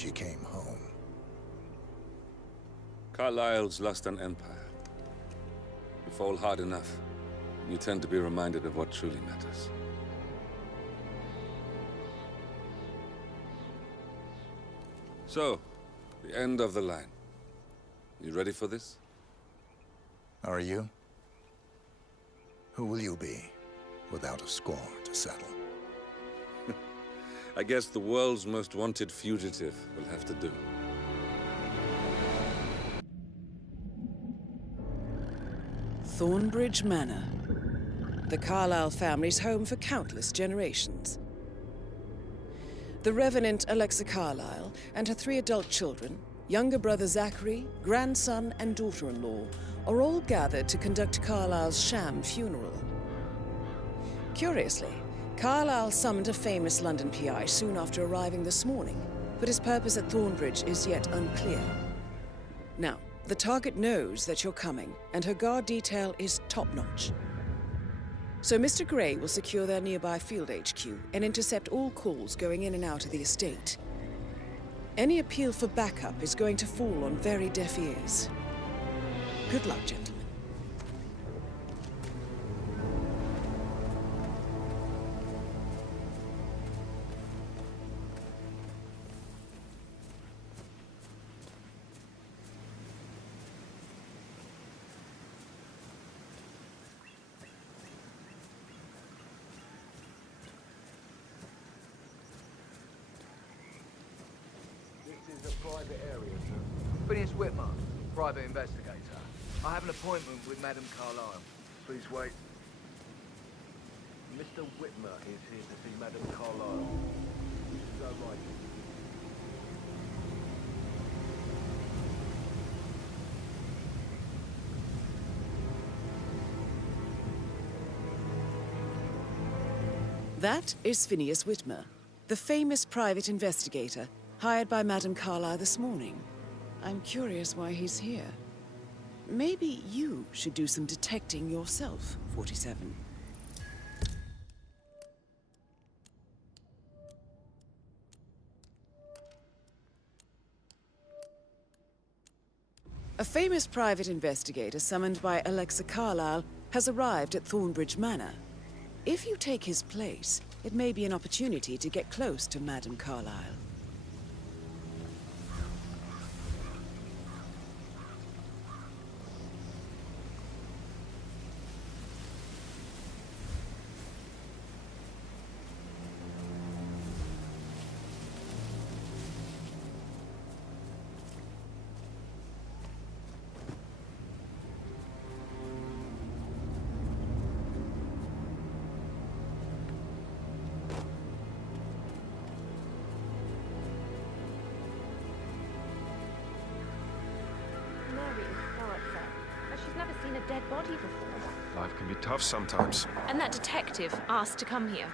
she came home. Carlisle's lost an empire. You fall hard enough, you tend to be reminded of what truly matters. So, the end of the line. You ready for this? Are you? Who will you be, without a score to settle? I guess the world's most wanted fugitive will have to do. Thornbridge Manor. The Carlisle family's home for countless generations. The Revenant Alexa Carlisle and her 3 adult children, younger brother Zachary, grandson and daughter-in-law, are all gathered to conduct Carlisle's sham funeral. Curiously, Carlisle summoned a famous London PI soon after arriving this morning, but his purpose at Thornbridge is yet unclear. Now, the target knows that you're coming, and her guard detail is top-notch. So Mr. Gray will secure their nearby field HQ and intercept all calls going in and out of the estate. Any appeal for backup is going to fall on very deaf ears. Good luck, gentlemen. This is a private area, sir. Phineas Whitmer, private investigator. I have an appointment with Madame Carlisle. Please wait. Mr. Whitmer is here to see Madame Carlisle. Go right. That is Phineas Whitmer, the famous private investigator hired by Madame Carlisle this morning. I'm curious why he's here. Maybe you should do some detecting yourself, 47. A famous private investigator summoned by Alexa Carlisle has arrived at Thornbridge Manor. If you take his place, it may be an opportunity to get close to Madame Carlisle. She's never seen a dead body before. Life can be tough sometimes. And that detective asked to come here.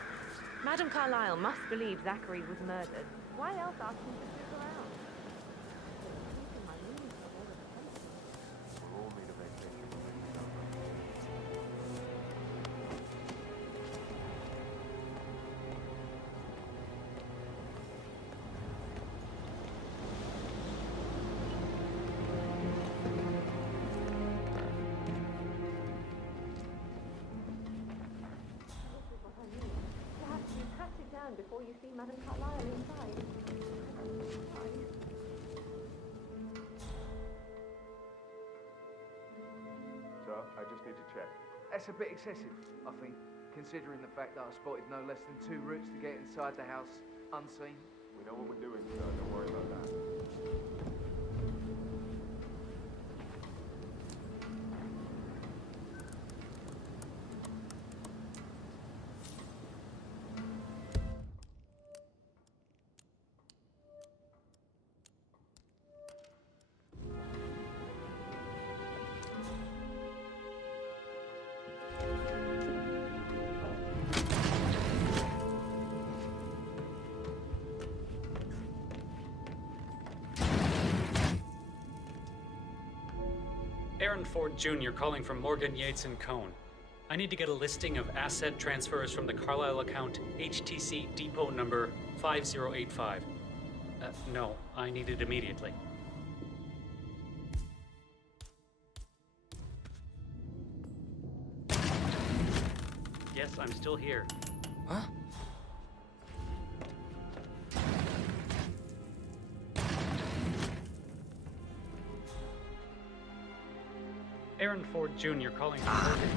Madame Carlisle must believe Zachary was murdered. Why else ask him to stick around? Before you see Madame Carlisle inside. Sir, I just need to check. That's a bit excessive, I think, considering the fact that I spotted no less than 2 routes to get inside the house unseen. We know what we're doing, sir. Don't worry about that. Aaron Ford Jr. calling from Morgan, Yates & Cohn. I need to get a listing of asset transfers from the Carlisle account HTC depot number 5085. No, I need it immediately. Yes, I'm still here. Huh? Aaron Ford Jr. calling from Morgan.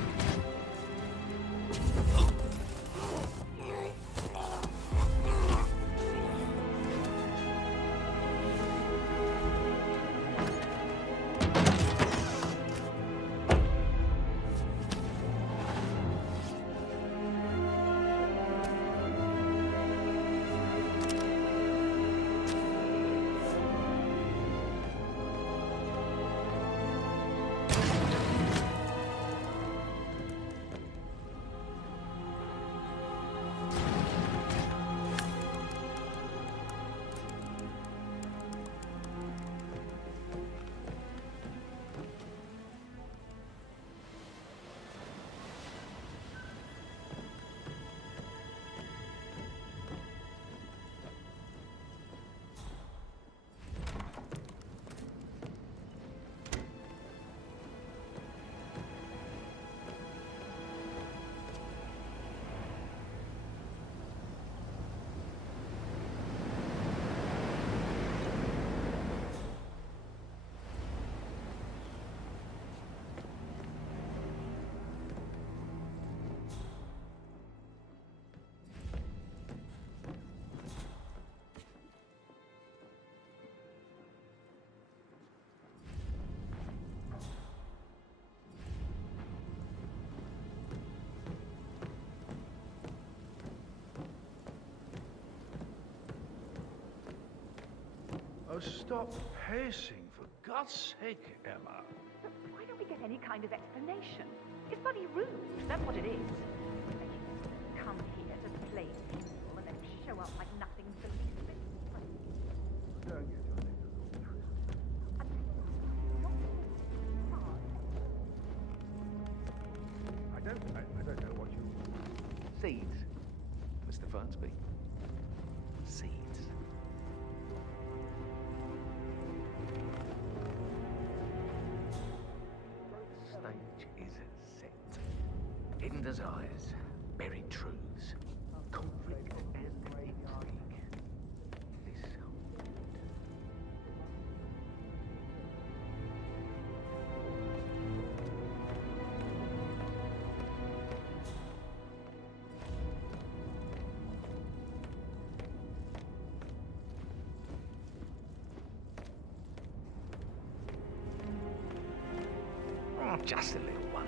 Oh, stop pacing, for God's sake, Emma. But why don't we get any kind of explanation? It's bloody rude, that's what it is. They come here to play people and then show up like nothing's the least bit. Don't get your name to go. I don't know what you... Seeds, Mr. Fernsby. Seeds. Stage is set. Hidden desires, buried truths, conflict and intrigue. This just a little one.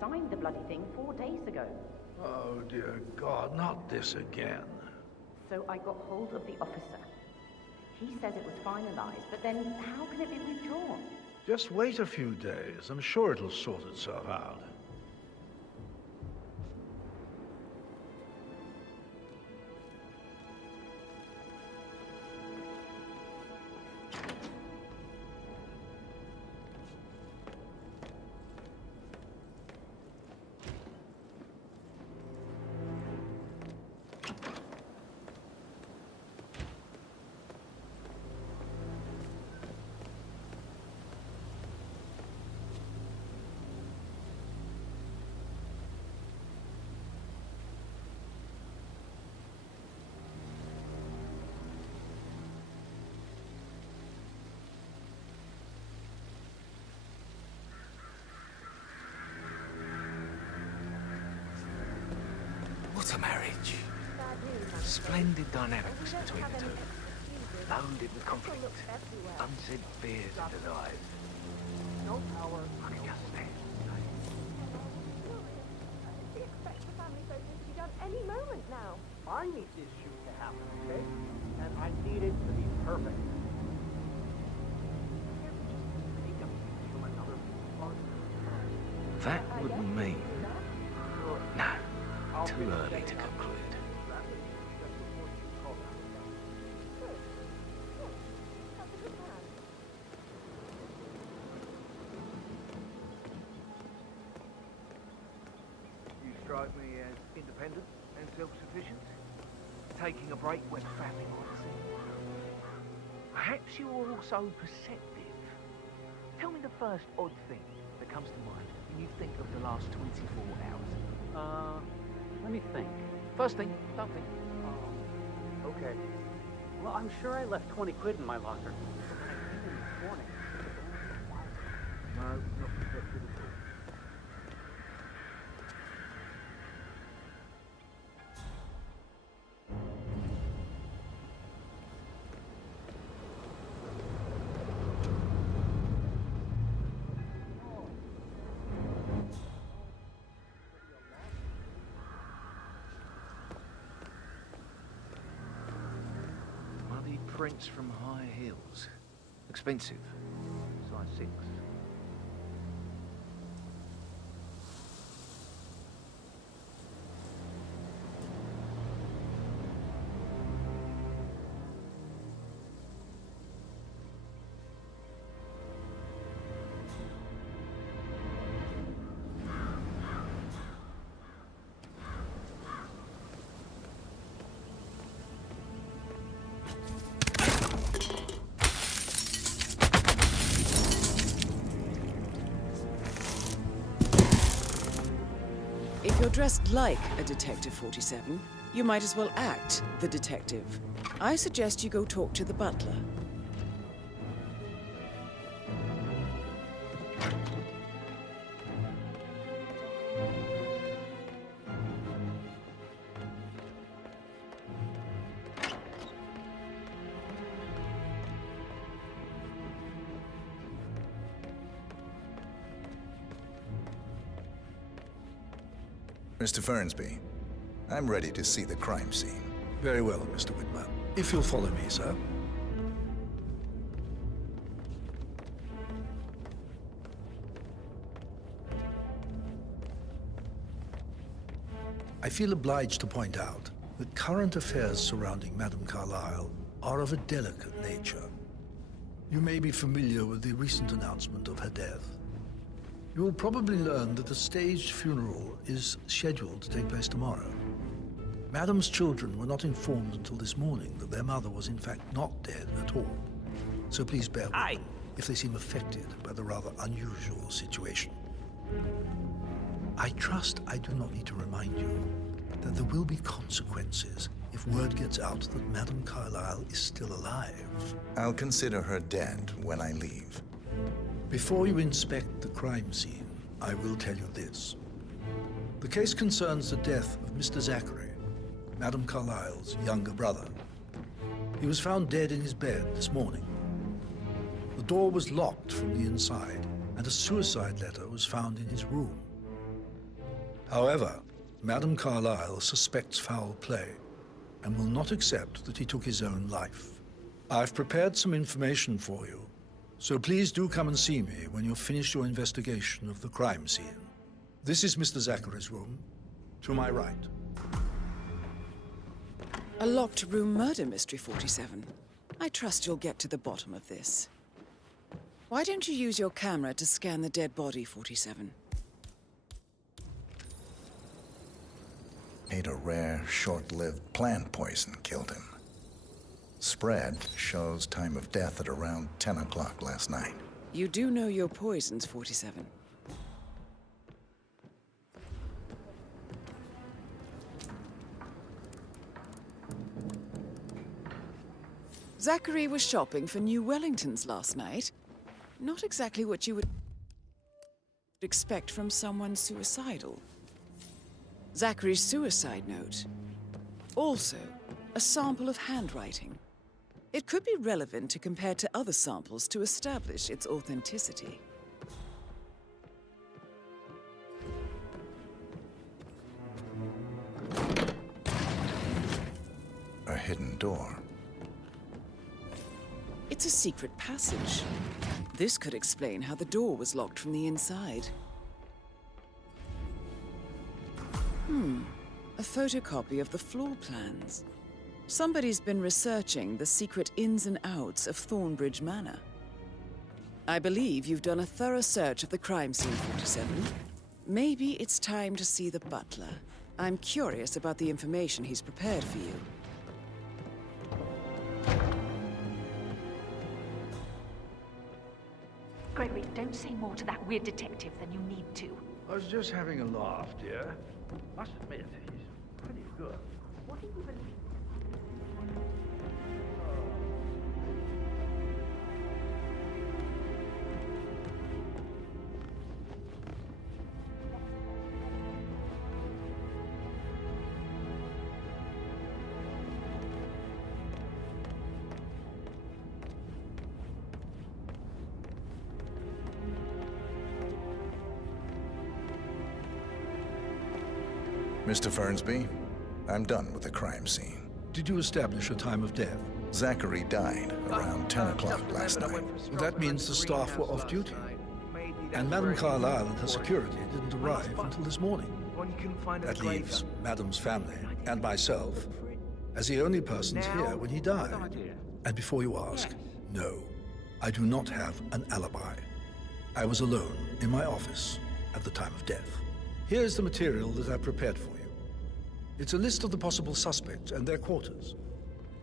Signed the bloody thing 4 days ago. Oh, dear God, not this again. So I got hold of the officer. He says it was finalized, but then how can it be withdrawn? Just wait a few days. I'm sure it'll sort itself out. What a marriage. Splendid dynamics between the two. Loaded with conflict. Unsaid fears and desires. No power. I can just stand. any moment now. I need this shoot to happen, okay? And I need it to be perfect. That would mean... No, too early to conclude. You strike me as independent and self-sufficient. Taking a break when family wants it. Perhaps you are also perceptive. Tell me the first odd thing that comes to mind when you think of the last 24 hours. Let me think. First thing, don't think. Okay. Well, I'm sure I left 20 quid in my locker. No, not perceptive at all. Muddy prints from high heels. Expensive. Size 6. If you're dressed like a Detective 47, you might as well act the detective. I suggest you go talk to the butler. Mr. Fernsby, I'm ready to see the crime scene. Very well, Mr. Whitman. If you'll follow me, sir. I feel obliged to point out that current affairs surrounding Madame Carlisle are of a delicate nature. You may be familiar with the recent announcement of her death. You will probably learn that a staged funeral is scheduled to take place tomorrow. Madame's children were not informed until this morning that their mother was in fact not dead at all. So please bear with them if they seem affected by the rather unusual situation. I trust I do not need to remind you that there will be consequences if word gets out that Madame Carlisle is still alive. I'll consider her dead when I leave. Before you inspect the crime scene, I will tell you this. The case concerns the death of Mr. Zachary, Madame Carlisle's younger brother. He was found dead in his bed this morning. The door was locked from the inside, and a suicide letter was found in his room. However, Madame Carlisle suspects foul play and will not accept that he took his own life. I've prepared some information for you, so please do come and see me when you've finished your investigation of the crime scene. This is Mr. Zachary's room, to my right. A locked room murder mystery, 47. I trust you'll get to the bottom of this. Why don't you use your camera to scan the dead body, 47? Ate a rare, short-lived plant poison killed him. Spread shows time of death at around 10 o'clock last night. You do know your poisons, 47. Zachary was shopping for new Wellingtons last night. Not exactly what you would expect from someone suicidal. Zachary's suicide note. Also, a sample of handwriting. It could be relevant to compare to other samples to establish its authenticity. hidden door. It's a secret passage. This could explain how the door was locked from the inside. A photocopy of the floor plans. Somebody's been researching the secret ins and outs of Thornbridge Manor. I believe you've done a thorough search of the crime scene, 47. Maybe it's time to see the butler. I'm curious about the information he's prepared for you. Gregory, don't say more to that weird detective than you need to. I was just having a laugh, dear. Must admit, he's pretty good. What do you believe? Mr. Fernsby, I'm done with the crime scene. Did you establish a time of death? Zachary died around 10 o'clock last night. That means the staff were off duty. And Madame Carlisle and her security didn't arrive until this morning. That leaves Madame's family and myself as the only persons here when he died. And before you ask, no, I do not have an alibi. I was alone in my office at the time of death. Here's the material that I prepared for you. It's a list of the possible suspects and their quarters.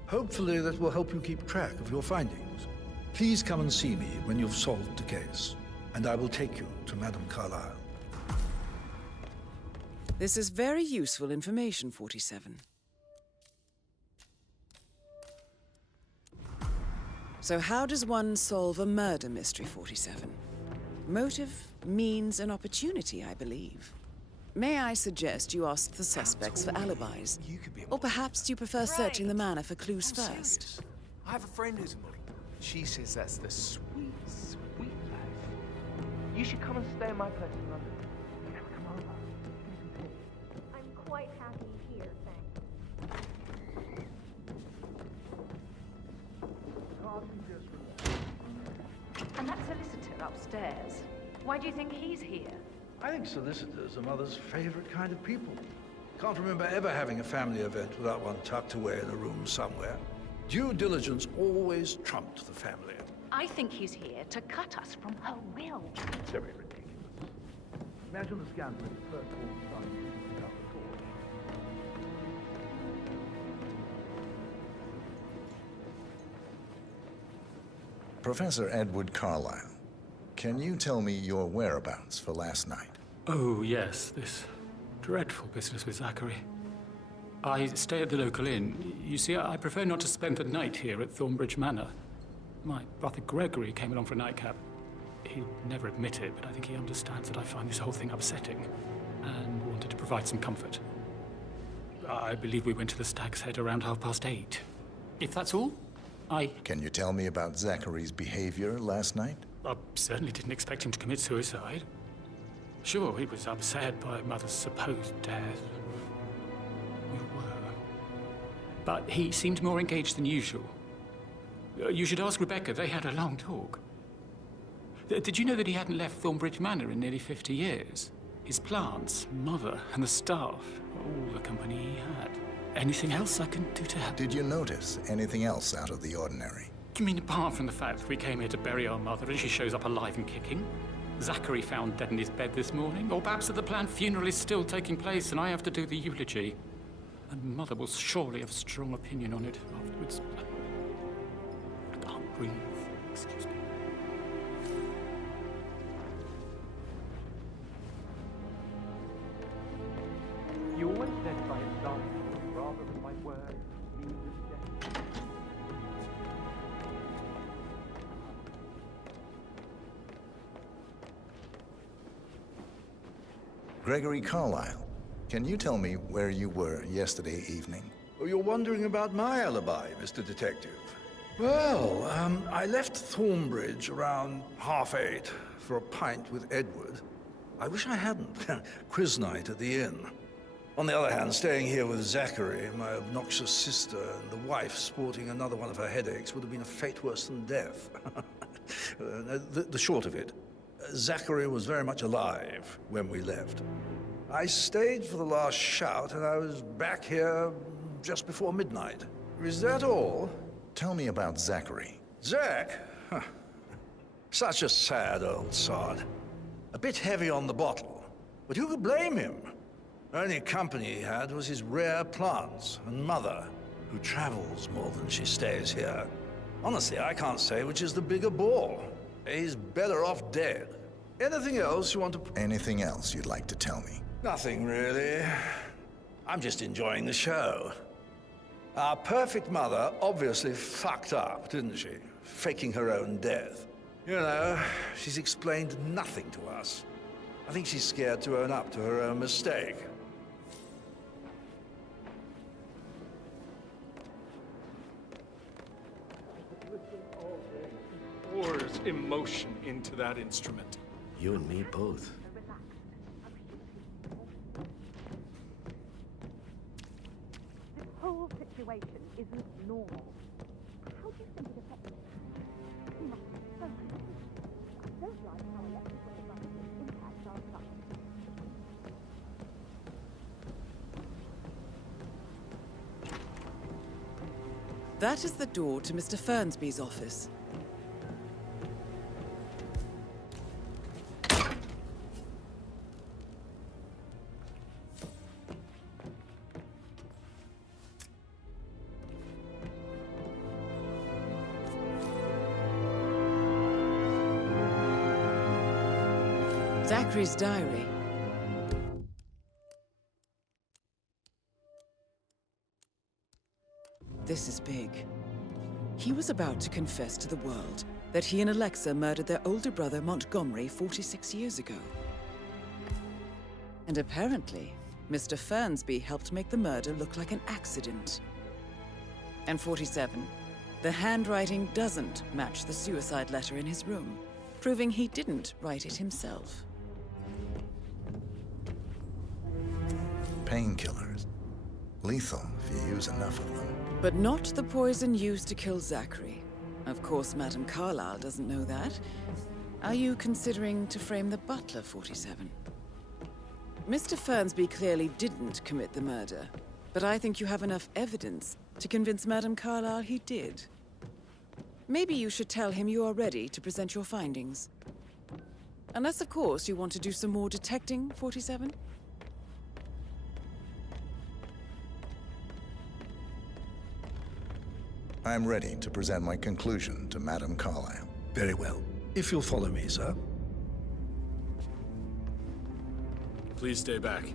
Hopefully that will help you keep track of your findings. Please come and see me when you've solved the case, and I will take you to Madame Carlisle. This is very useful information, 47. So how does one solve a murder mystery, 47? Motive, means, and opportunity, I believe. May I suggest you ask the suspects for alibis? Or perhaps you prefer searching the manor for clues first? I have a friend who's a money. She says that's the sweet, sweet life. You should come and stay in my place in London. Never come over. I'm quite happy here, thanks. And that solicitor upstairs. Why do you think he's here? I think solicitors are Mother's favorite kind of people. Can't remember ever having a family event without one tucked away in a room somewhere. Due diligence always trumped the family. I think he's here to cut us from her will. It's very ridiculous. Imagine the scandal if the first-born son without the torch. Professor Edward Carlisle, can you tell me your whereabouts for last night? Oh, yes, this dreadful business with Zachary. I stay at the local inn. You see, I prefer not to spend the night here at Thornbridge Manor. My brother Gregory came along for a nightcap. He'd never admit it, but I think he understands that I find this whole thing upsetting and wanted to provide some comfort. I believe we went to the Stag's Head around 8:30. If that's all, Can you tell me about Zachary's behavior last night? I certainly didn't expect him to commit suicide. Sure, he was upset by Mother's supposed death. We were. But he seemed more engaged than usual. You should ask Rebecca. They had a long talk. Did you know that he hadn't left Thornbridge Manor in nearly 50 years? His plants, Mother, and the staff, all the company he had. Anything else I can do to help? Did you notice anything else out of the ordinary? You mean apart from the fact that we came here to bury our mother and she shows up alive and kicking? Zachary found dead in his bed this morning? Or perhaps that the planned funeral is still taking place and I have to do the eulogy? And Mother will surely have a strong opinion on it afterwards. I can't breathe. Excuse me. You always led by example rather than by words. Gregory Carlisle, can you tell me where you were yesterday evening? Oh, you're wondering about my alibi, Mr. Detective. Well, I left Thornbridge around 8:30 for a pint with Edward. I wish I hadn't. Quiz night at the inn. On the other hand, staying here with Zachary, my obnoxious sister, and the wife sporting another one of her headaches would have been a fate worse than death. The short of it, Zachary was very much alive when we left. I stayed for the last shout, and I was back here just before midnight. Is that all? Tell me about Zachary. Zach? Huh. Such a sad old sod. A bit heavy on the bottle, but who could blame him? Only company he had was his rare plants and mother, who travels more than she stays here. Honestly, I can't say which is the bigger bore. He's better off dead. Anything else you want to... Anything else you'd like to tell me? Nothing, really. I'm just enjoying the show. Our perfect mother obviously fucked up, didn't she? Faking her own death. You know, she's explained nothing to us. I think she's scared to own up to her own mistake. Pours emotion into that instrument. You and me both. This whole situation isn't normal. How do you think it affects you? He must be so confused. I don't like how Alexa's way of running impacts our son. That is the door to Mr. Fernsby's office. Zachary's diary. This is big. He was about to confess to the world that he and Alexa murdered their older brother Montgomery 46 years ago. And apparently, Mr. Fernsby helped make the murder look like an accident. And 47, the handwriting doesn't match the suicide letter in his room, proving he didn't write it himself. Painkillers. Lethal if you use enough of them. But not the poison used to kill Zachary. Of course, Madame Carlisle doesn't know that. Are you considering to frame the butler, 47? Mr. Fernsby clearly didn't commit the murder, but I think you have enough evidence to convince Madame Carlisle he did. Maybe you should tell him you are ready to present your findings. Unless, of course, you want to do some more detecting, 47? I'm ready to present my conclusion to Madame Carlisle. Very well. If you'll follow me, sir. Please stay back.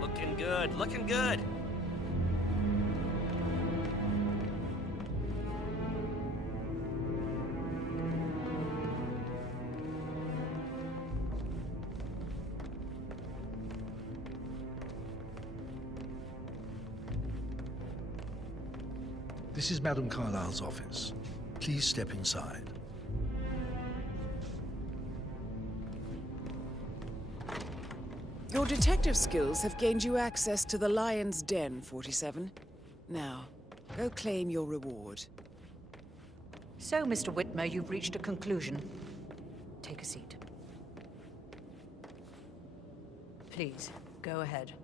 Looking good, looking good. This is Madame Carlisle's office. Please step inside. Your detective skills have gained you access to the Lion's Den, 47. Now, go claim your reward. So, Mr. Whitmer, you've reached a conclusion. Take a seat. Please, go ahead.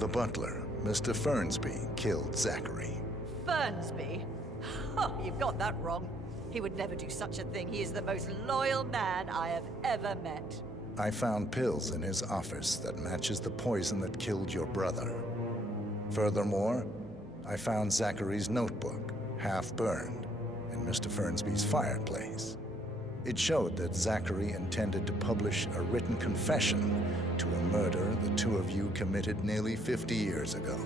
The butler, Mr. Fernsby, killed Zachary. Fernsby? Oh, you've got that wrong. He would never do such a thing. He is the most loyal man I have ever met. I found pills in his office that matches the poison that killed your brother. Furthermore, I found Zachary's notebook, half burned, in Mr. Fernsby's fireplace. It showed that Zachary intended to publish a written confession to a murder the two of you committed nearly 50 years ago.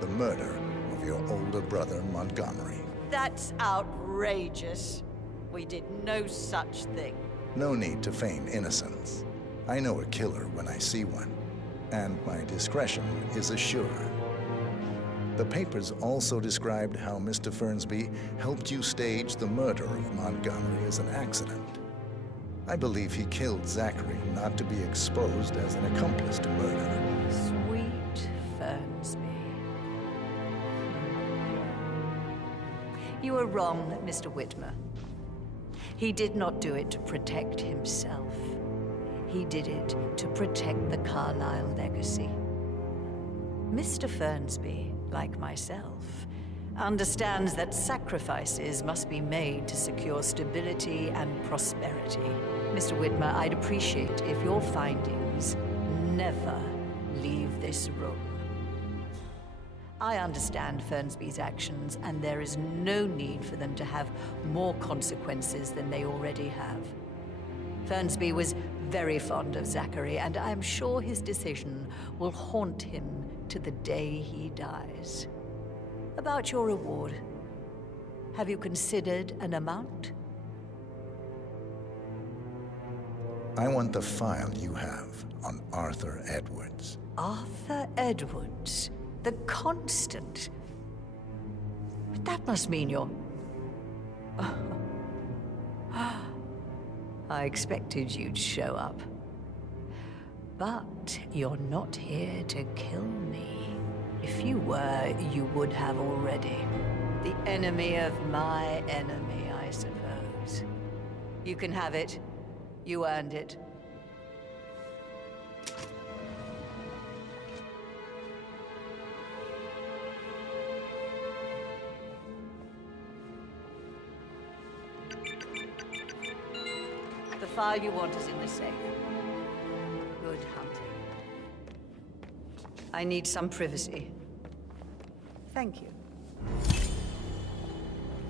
The murder of your older brother, Montgomery. That's outrageous. We did no such thing. No need to feign innocence. I know a killer when I see one, and my discretion is assured. The papers also described how Mr. Fernsby helped you stage the murder of Montgomery as an accident. I believe he killed Zachary not to be exposed as an accomplice to murder. Sweet Fernsby. You were wrong, Mr. Whitmer. He did not do it to protect himself. He did it to protect the Carlisle legacy. Mr. Fernsby, like myself, understands that sacrifices must be made to secure stability and prosperity. Mr. Whitmer, I'd appreciate if your findings never leave this room. I understand Fernsby's actions, and there is no need for them to have more consequences than they already have. Fernsby was very fond of Zachary, and I'm sure his decision will haunt him to the day he dies. About your reward, have you considered an amount? I want the file you have on Arthur Edwards. Arthur Edwards, the Constant. But that must mean you're... I expected you'd show up. But you're not here to kill me. If you were, you would have already. The enemy of my enemy, I suppose. You can have it. You earned it. The file you want is in the safe. Good hunting. I need some privacy. Thank you.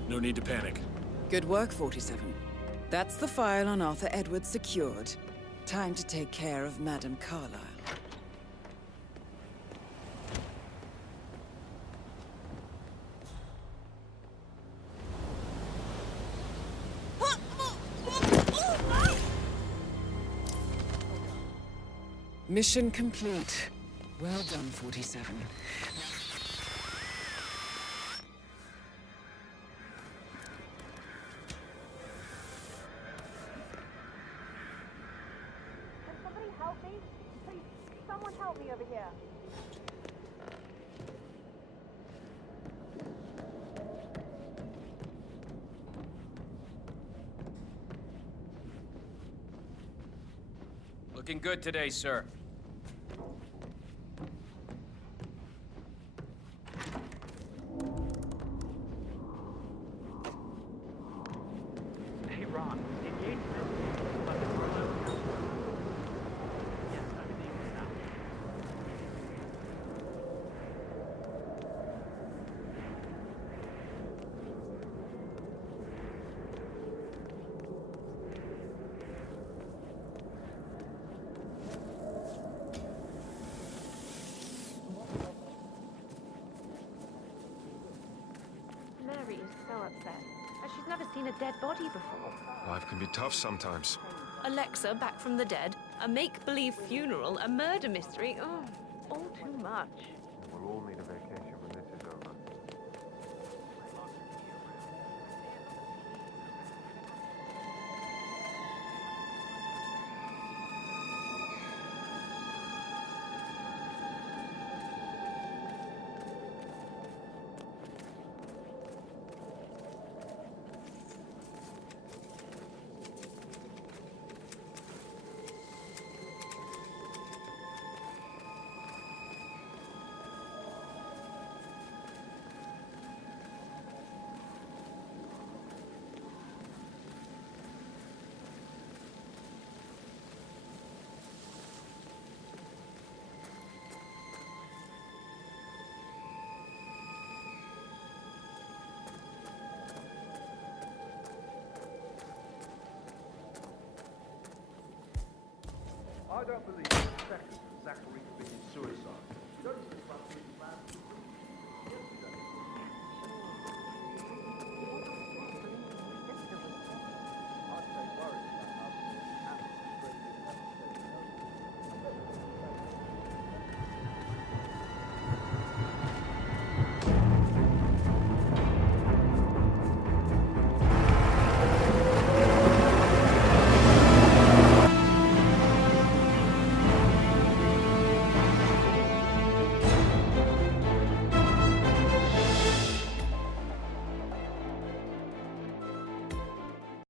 No need to panic. Good work, 47. That's the file on Arthur Edwards secured. Time to take care of Madame Carlisle. Mission complete. Well done, 47. Can somebody help me? Please, someone help me over here. Looking good today, sir. Hey, Ron. Mary is so upset. She's never seen a dead body before. Life can be tough sometimes. Alexa back from the dead, a make-believe funeral, a murder mystery. Oh, all too much. We'll all need a vacation when this is over. I don't believe for a second that Zachary committed suicide. You notice the front